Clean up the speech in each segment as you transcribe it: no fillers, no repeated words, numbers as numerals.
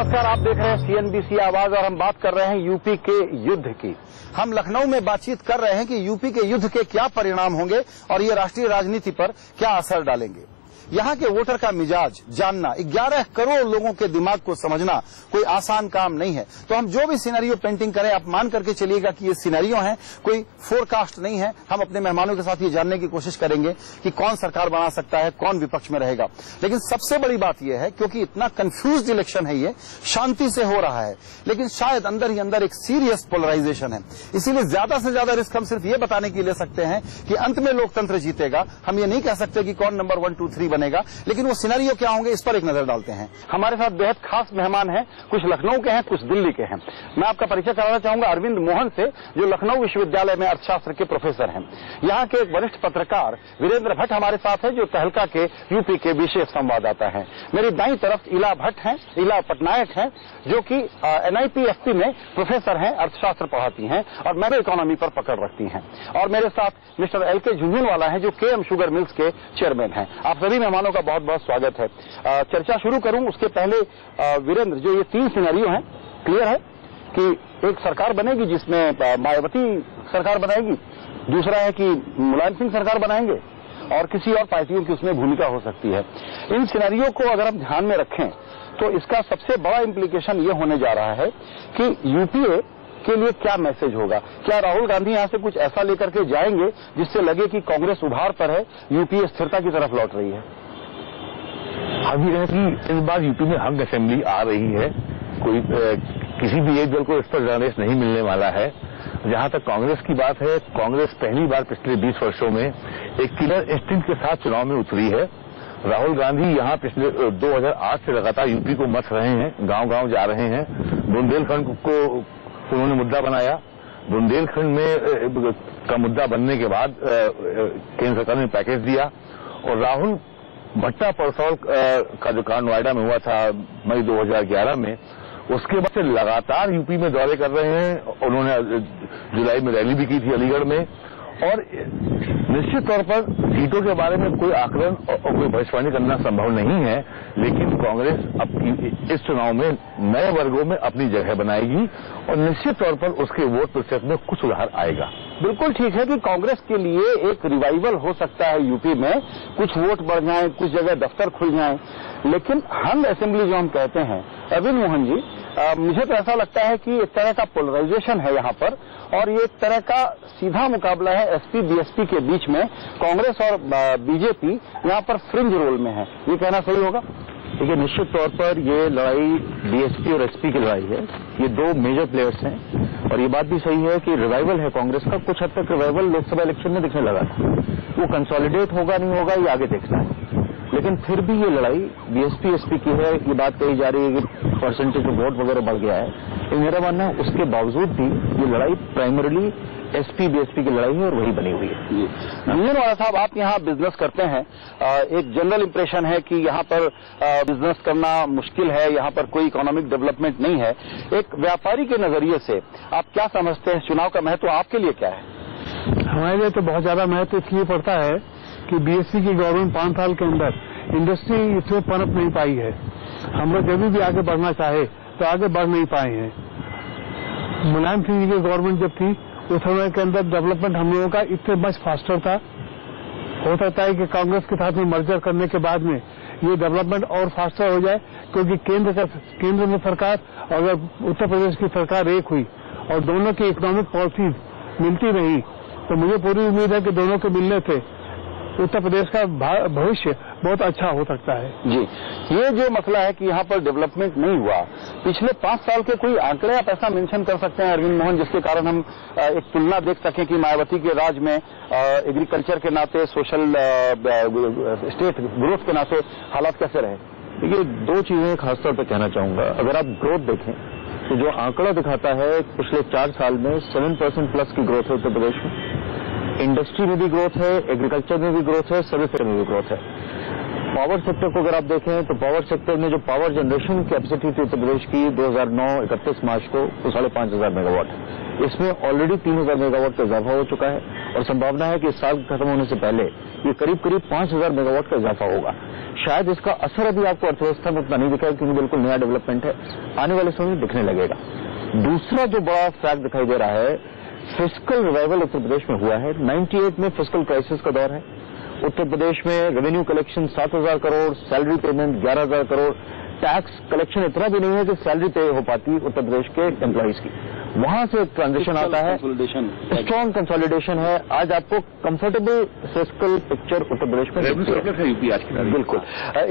नमस्कार, आप देख रहे हैं सीएनबीसी आवाज और हम बात कर रहे हैं यूपी के युद्ध की। हम लखनऊ में बातचीत कर रहे हैं कि यूपी के युद्ध के क्या परिणाम होंगे और ये राष्ट्रीय राजनीति पर क्या असर डालेंगे। यहाँ के वोटर का मिजाज जानना, 11 करोड़ लोगों के दिमाग को समझना कोई आसान काम नहीं है। तो हम जो भी सिनेरियो पेंटिंग करें, आप मान करके चलिएगा कि ये सिनेरियो है, कोई फोरकास्ट नहीं है। हम अपने मेहमानों के साथ ये जानने की कोशिश करेंगे कि कौन सरकार बना सकता है, कौन विपक्ष में रहेगा। लेकिन सबसे बड़ी बात यह है, क्योंकि इतना कंफ्यूज्ड इलेक्शन है, ये शांति से हो रहा है, लेकिन शायद अंदर ही अंदर एक सीरियस पोलराइजेशन है। इसीलिए ज्यादा से ज्यादा रिस्क हम सिर्फ ये बताने के लिए सकते हैं कि अंत में लोकतंत्र जीतेगा। हम ये नहीं कह सकते कि कौन नंबर 1, 2, 3 बनेगा, लेकिन वो सिनेरियो क्या होंगे इस पर एक नजर डालते हैं। हमारे साथ बेहद खास मेहमान हैं, कुछ लखनऊ के हैं, कुछ दिल्ली के हैं। मैं आपका परिचय कराना चाहूंगा अरविंद मोहन से, जो लखनऊ विश्वविद्यालय में अर्थशास्त्र के प्रोफेसर हैं। यहाँ के एक वरिष्ठ पत्रकार वीरेंद्र भट्ट हमारे साथ है, जो तहलका के यूपी के विशेष संवाददाता हैं। मेरी दाईं तरफ इला भट्ट हैं, इला पटनायक हैं, जो कि NIPFP में प्रोफेसर हैं, अर्थशास्त्र पढ़ाती हैं और मैक्रो इकोनॉमी पर पकड़ रखती हैं। और मेरे साथ मिस्टर LK झुंझुनवाला हैं, जो KM शुगर मिल्स के चेयरमैन हैं। आप सभी मेहमानों का बहुत बहुत स्वागत है। चर्चा शुरू करूं उसके पहले वीरेंद्र, जो ये 3 सिनेरियो हैं, क्लियर है कि एक सरकार बनेगी जिसमें मायावती सरकार बनाएगी, दूसरा है कि मुलायम सिंह सरकार बनाएंगे और किसी और पार्टियों की उसमें भूमिका हो सकती है। इन सिनेरियो को अगर हम ध्यान में रखें तो इसका सबसे बड़ा इम्प्लीकेशन ये होने जा रहा है कि यूपीए के लिए क्या मैसेज होगा। क्या राहुल गांधी यहां से कुछ ऐसा लेकर के जाएंगे जिससे लगे कि कांग्रेस उभार पर है, यूपीए स्थिरता की तरफ लौट रही है? अभी है कि इस बार यूपी में हंग असेंबली आ रही है, कोई किसी भी एक दल को इस पर जनादेश नहीं मिलने वाला है। जहां तक कांग्रेस की बात है, कांग्रेस पहली बार पिछले 20 वर्षों में एक किलर इंस्टिंक्ट के साथ चुनाव में उतरी है। राहुल गांधी यहां पिछले 2008 से लगातार यूपी को मथ रहे हैं, गांव-गांव जा रहे हैं। बुंदेलखंड को उन्होंने मुद्दा बनाया। बुंदेलखंड में का मुद्दा बनने के बाद केंद्र सरकार ने पैकेज दिया और राहुल भट्टा परसौल का जो कांड नोएडा में हुआ था मई 2011 में, उसके बाद से लगातार यूपी में दौरे कर रहे हैं। उन्होंने जुलाई में रैली भी की थी अलीगढ़ में। और निश्चित तौर पर सीटों के बारे में कोई आकलन और कोई भविष्यवाणी करना संभव नहीं है, लेकिन कांग्रेस अब इस चुनाव में नए वर्गों में अपनी जगह बनाएगी और निश्चित तौर पर उसके वोट प्रतिशत में कुछ सुधार आएगा। बिल्कुल ठीक है कि कांग्रेस के लिए एक रिवाइवल हो सकता है यूपी में, कुछ वोट बढ़ जाएं, कुछ जगह दफ्तर खुल जाएं, लेकिन हंग असेंबली जो हम कहते हैं, अरविंद मोहन जी, मुझे तो ऐसा लगता है कि एक तरह का पोलराइजेशन है यहाँ पर और ये एक तरह का सीधा मुकाबला है SP BSP के बीच में। कांग्रेस और बीजेपी यहाँ पर फ्रिंज रोल में है, ये कहना सही होगा? देखिए, निश्चित तौर पर ये लड़ाई BSP और SP की लड़ाई है। ये 2 मेजर प्लेयर्स हैं और ये बात भी सही है कि रिवाइवल है कांग्रेस का। कुछ हद तक रिवाइवल लोकसभा इलेक्शन में दिखने लगा था। वो कंसोलिडेट होगा नहीं होगा ये आगे देखना है, लेकिन फिर भी ये लड़ाई BSP SP की है। ये बात कही जा रही है कि परसेंटेज ऑफ वोट वगैरह बढ़ गया है, तो मेरा मानना है उसके बावजूद भी ये लड़ाई प्राइमरीली SP BSP की लड़ाई है और वही बनी हुई है। झुंझुनवाला साहब, आप यहाँ बिजनेस करते हैं, एक जनरल इंप्रेशन है कि यहाँ पर बिजनेस करना मुश्किल है, यहाँ पर कोई इकोनॉमिक डेवलपमेंट नहीं है। एक व्यापारी के नजरिए से आप क्या समझते हैं, चुनाव का महत्व आपके लिए क्या है? हमारे लिए तो बहुत ज्यादा महत्व इसलिए पड़ता है कि BSP की गवर्नमेंट 5 साल के अंदर इंडस्ट्री इतने पनप नहीं पाई है। हम लोग जब भी आगे बढ़ना चाहे तो आगे बढ़ नहीं पाए हैं। मुलायम सिंह जी की गवर्नमेंट जब थी उस समय के अंदर डेवलपमेंट हम लोगों का इतने मच फास्टर था। हो सकता है कि कांग्रेस के साथ में मर्जर करने के बाद में ये डेवलपमेंट और फास्टर हो जाए, क्योंकि केंद्र में सरकार और उत्तर प्रदेश की सरकार एक हुई और दोनों की इकोनॉमिक पॉलिसीज मिलती रही, तो मुझे पूरी उम्मीद है कि दोनों के मिलने से उत्तर प्रदेश का भविष्य बहुत अच्छा हो सकता है। जी, ये जो मसला है कि यहाँ पर डेवलपमेंट नहीं हुआ, पिछले 5 साल के कोई आंकड़े आप ऐसा मेंशन कर सकते हैं अरविंद मोहन, जिसके कारण हम एक तुलना देख सकें कि मायावती के राज में एग्रीकल्चर के नाते, सोशल स्टेट ग्रोथ के नाते हालात कैसे रहे? देखिए, 2 चीजें खासतौर पर कहना चाहूंगा। अगर आप ग्रोथ देखें तो जो आंकड़ा दिखाता है पिछले 4 साल में 7% प्लस की ग्रोथ है उत्तर प्रदेश में। इंडस्ट्री में भी ग्रोथ है, एग्रीकल्चर में भी ग्रोथ है, सर्विस सेक्टर में भी ग्रोथ है। पावर सेक्टर को अगर आप देखें तो पावर सेक्टर में जो पावर जनरेशन कैपेसिटी थी उत्तर प्रदेश की 2009 31 मार्च को, वो 5,500 मेगावाट है। इसमें ऑलरेडी 3,000 मेगावाट का इजाफा हो चुका है और संभावना है कि इस साल खत्म होने से पहले ये करीब 5,000 मेगावाट का इजाफा होगा। शायद इसका असर अभी आपको अर्थव्यवस्था में उतना नहीं दिखाएगा क्योंकि बिल्कुल नया डेवलपमेंट है, आने वाले समय में दिखने लगेगा। दूसरा जो बड़ा फैक्ट दिखाई दे रहा है, फिस्कल रिवाइवल उत्तर प्रदेश में हुआ है। 98 में फिस्कल क्राइसिस का दौर है। उत्तर प्रदेश में revenue collection 7,000 crore, salary payment 11,000 crore, tax collection इतना भी नहीं है कि सैलरी पे हो पाती उत्तर प्रदेश के एम्प्लॉइज की। वहां से एक ट्रांजिशन आता है, स्ट्रॉन्ग कंसोलिडेशन है। आज आपको comfortable fiscal picture Uttar Pradesh में है यूपी आज की। बिल्कुल।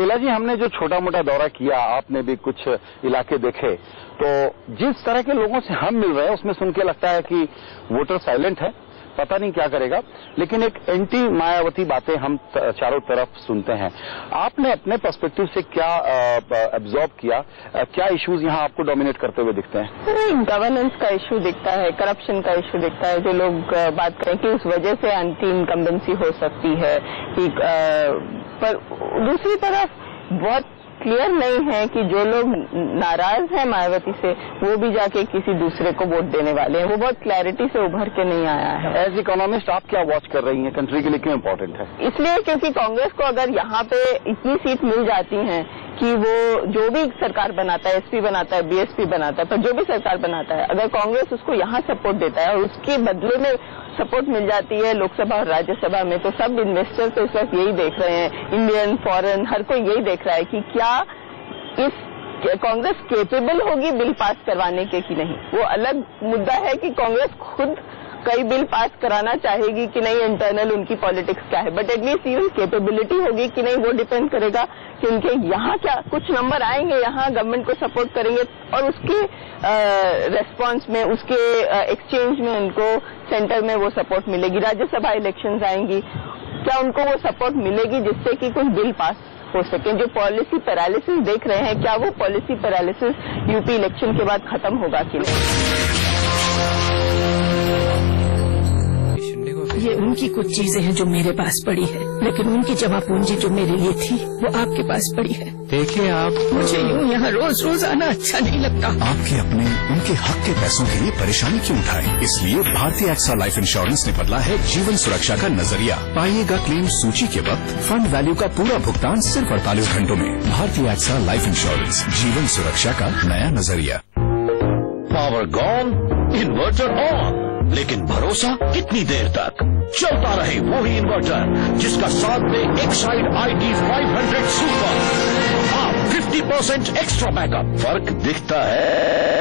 इला जी, हमने जो छोटा मोटा दौरा किया, आपने भी कुछ इलाके देखे, तो जिस तरह के लोगों से हम मिल रहे हैं उसमें सुन के लगता है कि वोटर साइलेंट है, पता नहीं क्या करेगा, लेकिन एक एंटी मायावती बातें हम चारों तरफ सुनते हैं। आपने अपने पर्सपेक्टिव से क्या एब्जॉर्ब किया, क्या इश्यूज यहाँ आपको डोमिनेट करते हुए दिखते हैं? गवर्नेंस का इशू दिखता है, करप्शन का इशू दिखता है, जो लोग बात करें कि उस वजह से एंटी इनकम्बेंसी हो सकती है कि पर दूसरी तरफ बहुत क्लियर नहीं है कि जो लोग नाराज हैं मायावती से वो भी जाके किसी दूसरे को वोट देने वाले हैं। वो बहुत क्लैरिटी से उभर के नहीं आया है। एज इकोनॉमिस्ट आप क्या वॉच कर रही हैं, कंट्री के लिए क्यों इम्पोर्टेंट है? इसलिए क्योंकि कांग्रेस को अगर यहाँ पे इतनी सीट मिल जाती हैं कि वो जो भी सरकार बनाता है, एसपी बनाता है, बीएसपी बनाता है, पर जो भी सरकार बनाता है, अगर कांग्रेस उसको यहाँ सपोर्ट देता है और उसके बदले में सपोर्ट मिल जाती है लोकसभा और राज्यसभा में, तो सब इन्वेस्टर तो इस वक्त यही देख रहे हैं, इंडियन फॉरेन हर कोई यही देख रहा है कि क्या इस कांग्रेस केपेबल होगी बिल पास करवाने के कि नहीं। वो अलग मुद्दा है कि कांग्रेस खुद कई बिल पास कराना चाहेगी कि नहीं, इंटरनल उनकी पॉलिटिक्स क्या है, बट एटलीस्ट इवन केपेबिलिटी होगी कि नहीं वो डिपेंड करेगा कि उनके यहाँ क्या कुछ नंबर आएंगे, यहाँ गवर्नमेंट को सपोर्ट करेंगे और उसके रेस्पॉन्स में, उसके एक्सचेंज में उनको सेंटर में वो सपोर्ट मिलेगी। राज्यसभा इलेक्शंस आएंगी, क्या उनको वो सपोर्ट मिलेगी जिससे कि कुछ बिल पास हो सके। जो पॉलिसी पैरालिसिस देख रहे हैं, क्या वो पॉलिसी पैरालिसिस यूपी इलेक्शन के बाद खत्म होगा कि नहीं? ये उनकी कुछ चीजें हैं जो मेरे पास पड़ी है, लेकिन उनकी जमा पूंजी जो मेरे लिए थी वो आपके पास पड़ी है। देखिए आप, मुझे यूँ यहाँ रोज रोज आना अच्छा नहीं लगता। आपके अपने उनके हक के पैसों के लिए परेशानी क्यों उठाएं? इसलिए भारतीय एक्सा लाइफ इंश्योरेंस ने बदला है जीवन सुरक्षा का नजरिया। पाइएगा क्लेम सूची के वक्त फंड वैल्यू का पूरा भुगतान सिर्फ 48 घंटों में। भारतीय एक्सा लाइफ इंश्योरेंस, जीवन सुरक्षा का नया नजरिया। पावर गॉन, इन्वर्टर ऑन, लेकिन भरोसा कितनी देर तक? चलता रहे वो ही इन्वर्टर जिसका साथ में एक्साइड ID 500 सुपर। आप 50% एक्स्ट्रा बैकअप, फर्क दिखता है।